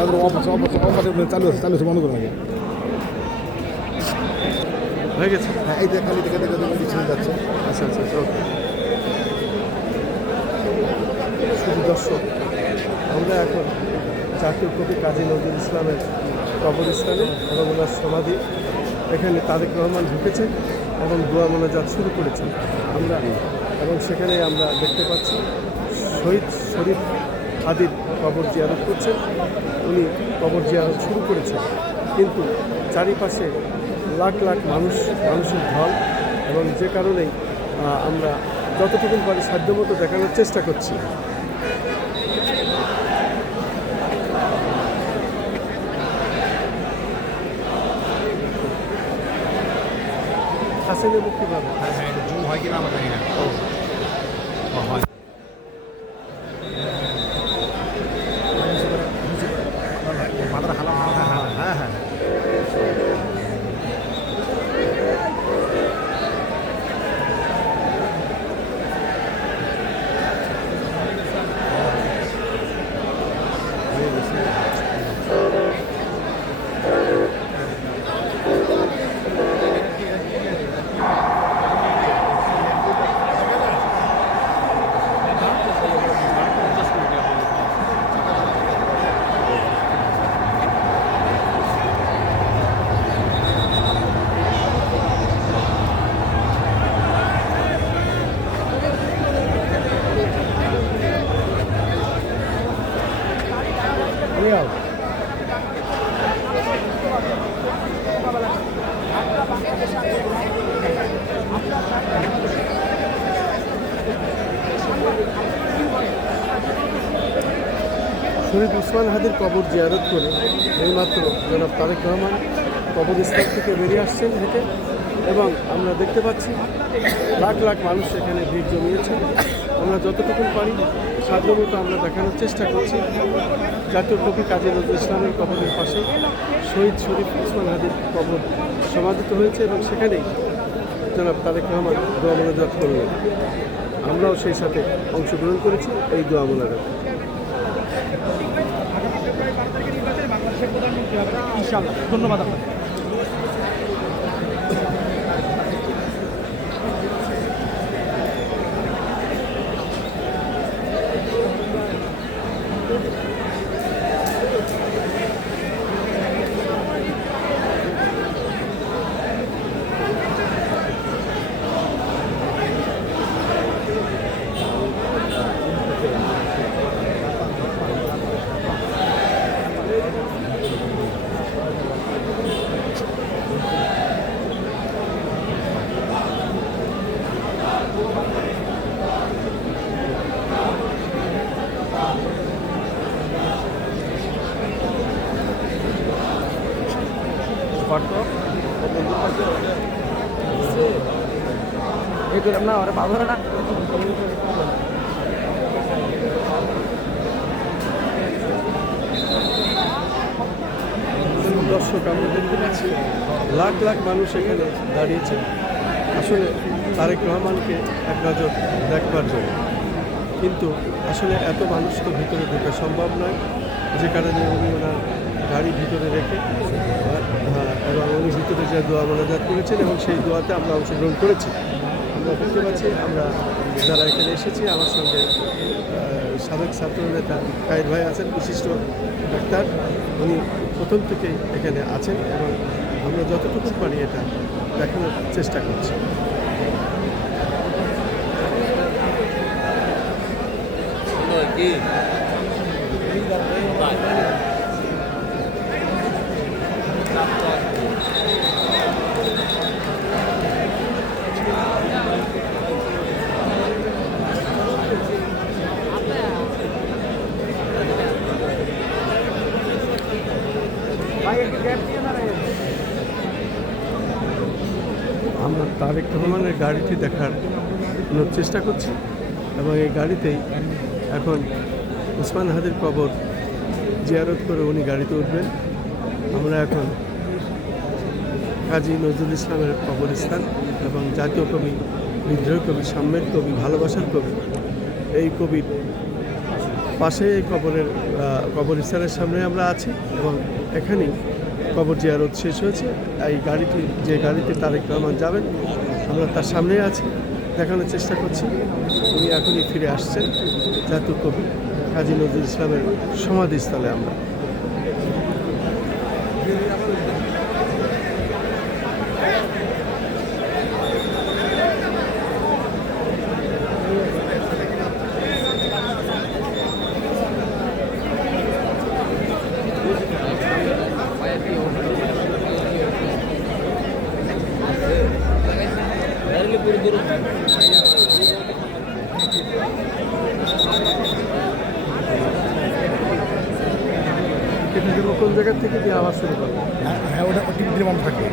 চালু আছে বন্ধ করে আগে হয়ে গেছে। হ্যাঁ এই খালি থেকে ছেড়ে যাচ্ছে। আচ্ছা আচ্ছা আচ্ছা ওকে। শুধু দর্শক, আমরা এখন জাতীয় কবি কাজী নজরুল ইসলামের কবরস্থানে এবং ওনার সমাধি, এখানে তারেক রহমান ঢুকেছেন এবং দোয়া মোনাজাত শুরু করেছেন আমরা, এবং সেখানে আমরা দেখতে পাচ্ছি শহীদ শরীফ হাদির কবর জিয়ারত করছেন। উনি কবর জিয়ারত শুরু করেছেন, কিন্তু চারিপাশে লাখ লাখ মানুষের ঢল, এবং যে কারণেই আমরা যতটুকু পারি সাধ্যমতো দেখানোর চেষ্টা করছি। কাছে নেব কীভাবে? জুম হয় কিনা আমার জানি না। হয় মাথাটা খারাপ। হ্যাঁ হ্যাঁ শহীদ ওসমান হাদির কবর জিয়ারত করে এইমাত্র জনাব তারেক রহমান কবরস্থান থেকে বেরিয়ে আসছেন হেঁটে, এবং আমরা দেখতে পাচ্ছি লাখ লাখ মানুষ এখানে ভিড় জমিয়েছে। আমরা যতটুকু পারি সাধ্যমতো আমরা দেখানোর চেষ্টা করছি। জাতীয় কবি কাজী নজরুল ইসলামের কবরের পাশে শহীদ শরীফ ওসমান হাদির কবর সমাধিত হয়েছে, এবং সেখানেই জনাব তারেক রহমান দোয়া মোনাজাত করলেন। আমরাও সেই সাথে অংশগ্রহণ করেছি এই দোয়া মোনাজাতে। ধন্যবাদ আপনাকে। না ওরা পাবো না। দর্শক, আমরা দেখতে পাচ্ছি লাখ লাখ মানুষ এখানে দাঁড়িয়েছে আসলে তারেক রহমানকে এক নজর দেখবার জন্য, কিন্তু আসলে এত মানুষ তো ভিতরে ঢোকা সম্ভব নয়, যে কারণে উনি ওনার গাড়ি ভিতরে রেখে এবং উনি ভিতরে যে দোয়া মোনাজাত করেছেন, এবং সেই দোয়াতে আমরা অংশগ্রহণ করেছি। আমরা দেখতে পাচ্ছি আমরা যারা এখানে এসেছি, আমার সঙ্গে সাবেক ছাত্রনেতা কায়েদ ভাই আছেন, বিশিষ্ট ডাক্তার, উনি প্রথম থেকেই এখানে আছেন, এবং আমরা যতটুকু পারি এটা দেখানোর চেষ্টা করছি। আমরা তারেক রহমানের গাড়িটি দেখার চেষ্টা করছি, এবং এই গাড়িতেই এখন ওসমান হাদির কবর জিয়ারত করে উনি গাড়িতে উঠবেন। আমরা এখন কাজী নজরুল ইসলামের কবরস্থান এবং জাতীয় কবি, বিদ্রোহী কবি, সাম্যের কবি, ভালোবাসার কবি, এই কবির পাশে এই কবরস্থানের সামনে আমরা আছি এবং এখানেই কবর জিয়ারত শেষ হয়েছে। এই গাড়িটি যে গাড়িতে তারেক রহমান যাবেন আমরা তার সামনে আছি, দেখানোর চেষ্টা করছি। উনি এখনই ফিরে আসছেন জাতীয় কবি কাজী নজরুল ইসলামের সমাধিস্থলে আমরা। এটা কোন জায়গা থেকে দিয়ে আওয়াজ শুরু করবো? হ্যাঁ ওটা টিভি বন্ধ থাকে।